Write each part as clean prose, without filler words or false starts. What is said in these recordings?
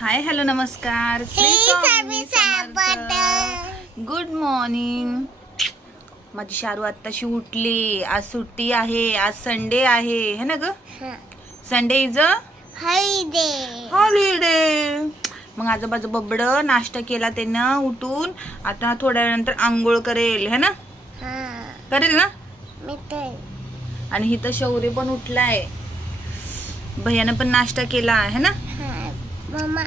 Hi hello नमस्कार, good morning. माझी शारू आत्ताशी उठली। आज सुट्टी आहे, आज संडे आहे है ना ग? Sunday is a holiday. मग आजोबाजो बबड नाश्ता केला त्यानं उठून। आता थोड्या वेळानंतर आंघोळ करेल है ना? करेल ना? आणि इथं शौर्य पण उठलाय, भैयानं पण नाश्ता केला है ना? मम्मा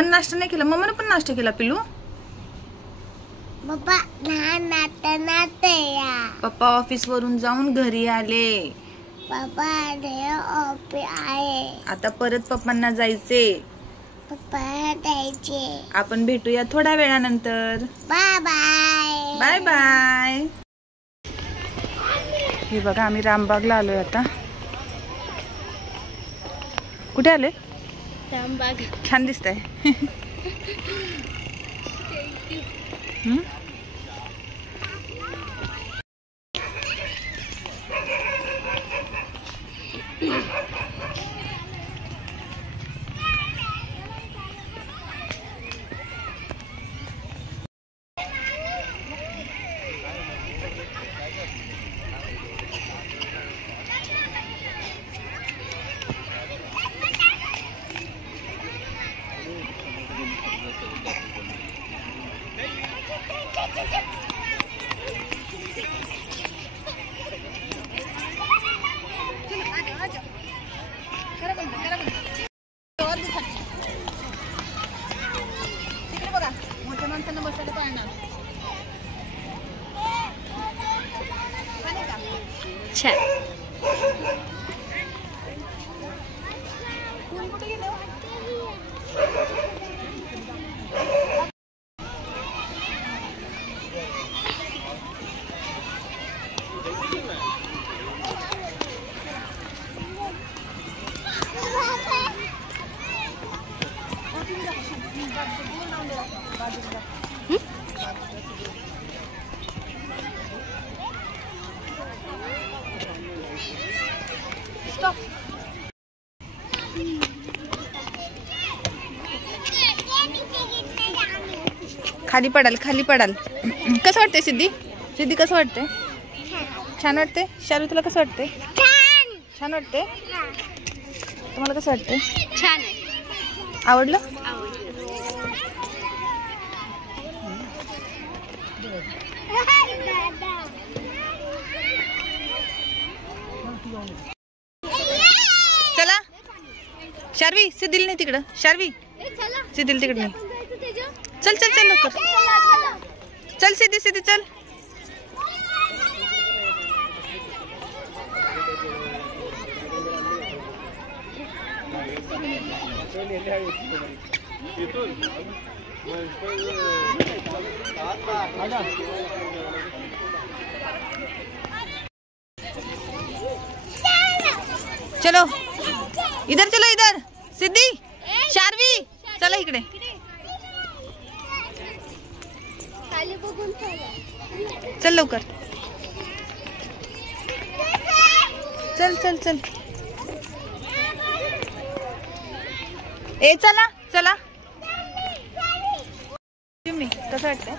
नाश्ता नाही केला, मम्माने पण नाश्ता केला पिलू। पप्पा ऑफिस वरून जाऊन घरी आले। आता परत पप्पांना जायचे। आपण भेटूया थोड्या वेळानंतर। Bye bye bye bye. हे बघा आम्ही रामबागला आलोय आता। कुठे आले? रामबाग। छान दिसतंय। खाली पडाल, खाली पडाल। कसं वाटतंय सिद्धी? सिद्धी कसं वाटतंय? छान वाटतंय। शारू तुला कसं वाटतंय? छान वाटतंय। तुम्हाला कसं वाटतंय? छान आहे। आवडलं? चला शार्वी, सिद्धीला नाही तिकडं। शार्वी सिद्धीला तिकडे नाही। चल चल चल लवकर चल, सिद्धी सिद्धी चल। चलो इधर, चलो इधर। सिद्धी, शार्वी चला इकडे। चल लवकर चल चल चल। ए चला चला। तुम्ही कसं वाटतंय?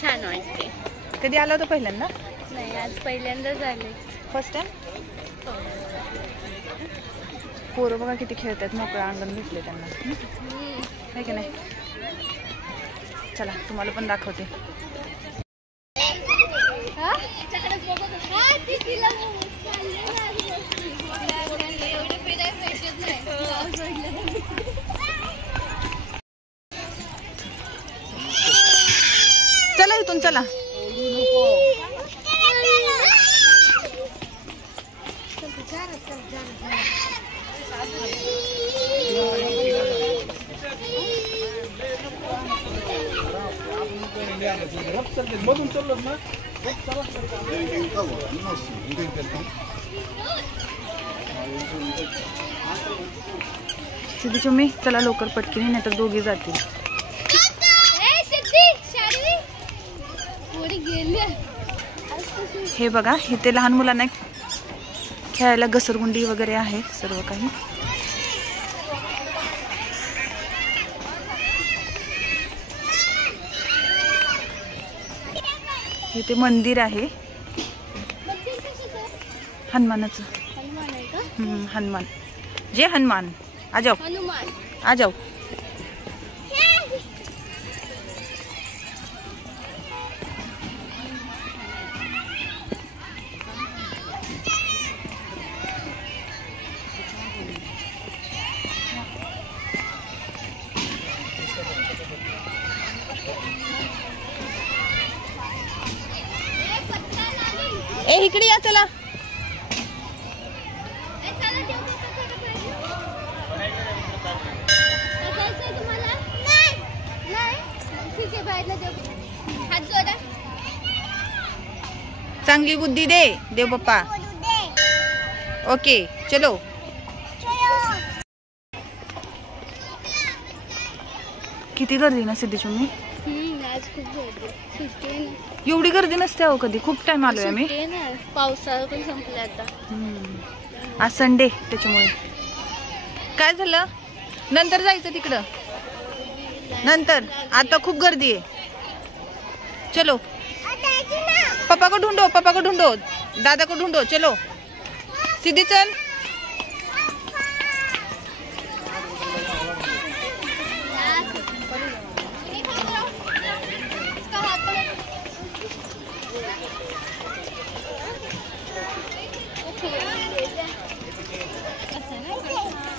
छान वाटते। कधी आला होता पहिल्यांदा? नाही, आज पहिल्यांदाच आले। First time? पोरं बघा किती खेळतात, मोकळं अंगण भेटले त्यांना है की नाही? चला तुम्हाला पण दाखवते। चला इथून चला। सिद्धी चुम्मी चला लवकर पटकीने, नाही तर दोघी जातील। हे बघा इथे लहान मुलांना खेळायला घसरगुंडी वगैरे आहे सर्व काही. इथे मंदिर आहे हनुमानाचं. हनुमान जय हनुमान. आ जाओ आ जाओ. ए इकडे या चला. चांगली बुद्धी दे देव बाप्पा. ओके चलो. किती गर्दी ना सिद्धेश्वर मी. आज खूप गर्दी. एवढी गर्दी नसते अहो कधी. खूप टाइम आलोय आम्ही. पावसाळा पण संपला आता. आज संडे त्याच्यामुळे. काय झालं नंतर जायचं तिकडं नंतर. आता खूप गर्दी आहे. चलो पापा को ढूंढो दादा को ढूंढो. चलो सिद्धी चल.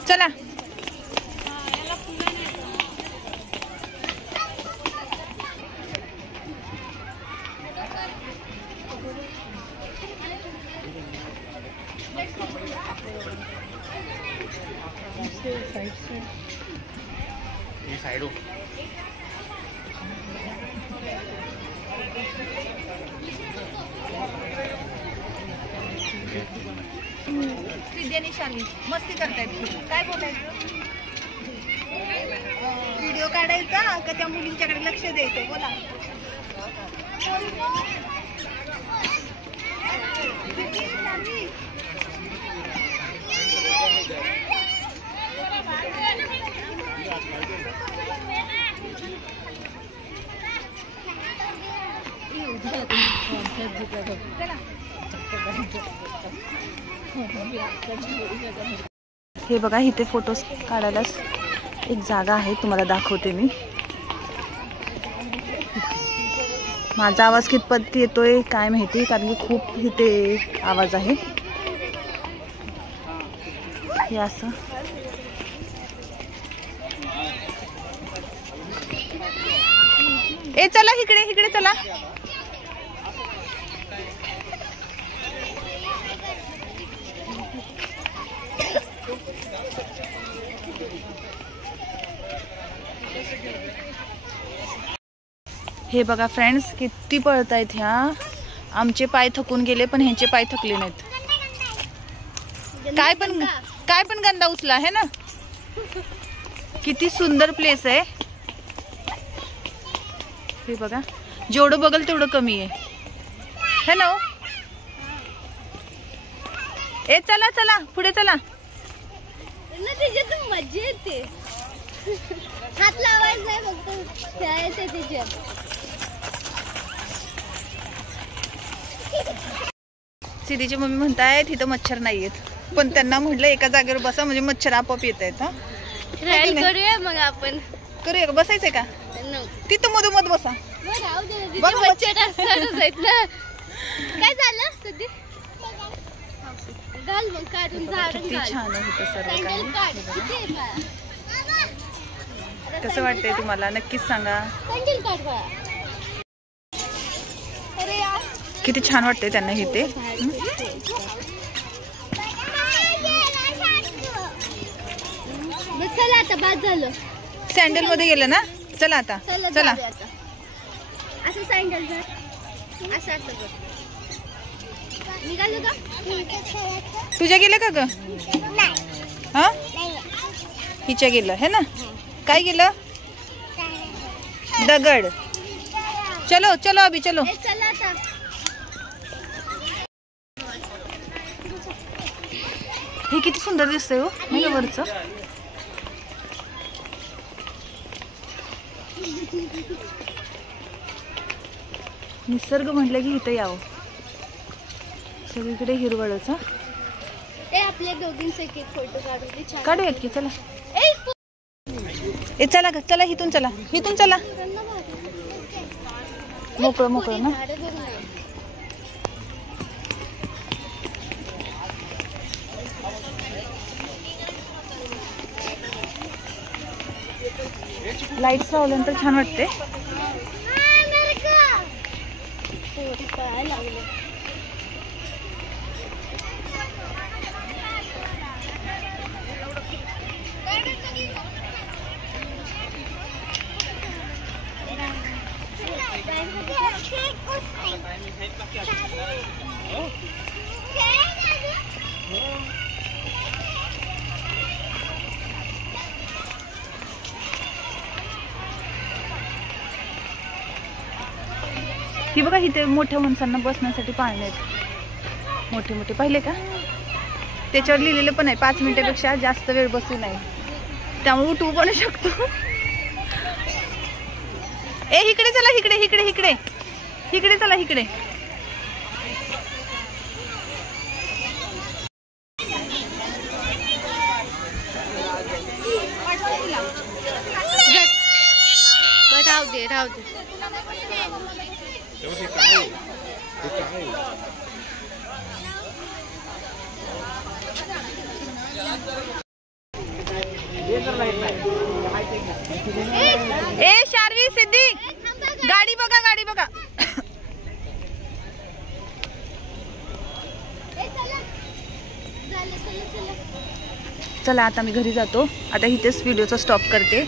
चला सिद्धी शाली मस्ती करतायत. काय बोलायचं व्हिडिओ काढायचा का त्या मुलींच्याकडे लक्ष द्यायचं. बोला. हे बघा इथे फोटोज काढायला एक जागा आहे. तुम्हाला दाखवते मी. माझा आवाज कितपत येतोय काय माहिती कारण की खूप इथे आवाज आहे. हे असं ए चला इकडे चला. हे बघा फ्रेंड्स किती पळतायत ह्या. आमचे पाय थकून गेले पण ह्यांचे पाय थकले नाहीत. काय पण गंदा उचला है ना. किती सुंदर प्लेस आहे. हे बघा जेवढं बघल तेवढं कमी आहे ना. ए चला चला पुढे चला. मजा येते. हात लावायचा फक्त खेळायचं त्याच्यात. सिद्धीची मम्मी म्हणताय तिथं मच्छर नाहीयेत पण त्यांना म्हटलं एका जागेवर बसा म्हणजे मच्छर आपोआप येत आहेत. करूया मग आपण. करूया का. बसायचंय का तिथं मधोमध बसा. काय झालं सध्या घाल मग काढून झाड. किती छान आहे इथं सर्व काही. कसं वाटतंय तुम्हाला नक्कीच सांगा. किती छान वाटतंय त्यांना इथे. चला आता बाद झालं. सँडल मध्ये गेलं ना. चला आता चला. असं सँडल असं असं निघालं का. तुझ्या गेलं का ग. हा हिच्या गेलं है ना. काय गेलं दगड. चलो चलो अभी चलो. हे किती सुंदर दिसतंय हो नाही का वरचं. निसर्ग म्हटलं की इथं यावं. सगळीकडे हिरवळच. आपल्या दोघींचे एक फोटो काढू. काढूयात की चला. ए चला ग चला इथून चला इथून चला. मोकळं मोकळं ना. लाईट्स लावल्यानंतर छान वाटते. ही बघा इथे मोठ्या माणसांना बसण्यासाठी पाळणे आहेत मोठे मोठे पाहिले का. त्याच्यावर लिहिलेलं पण आहे 5 मिनिटापेक्षा जास्त वेळ बसू नये. त्यामुळे उठवू पण शकतो. ए इकडे चला इकडे इकडे इकडे इकडे चला इकडे. राहू दे राहू दे. ए शार्वी सिद्धी गाडी बघा गाडी बघा. चला आता मी घरी जातो. आता इथेच व्हिडिओचा स्टॉप करते.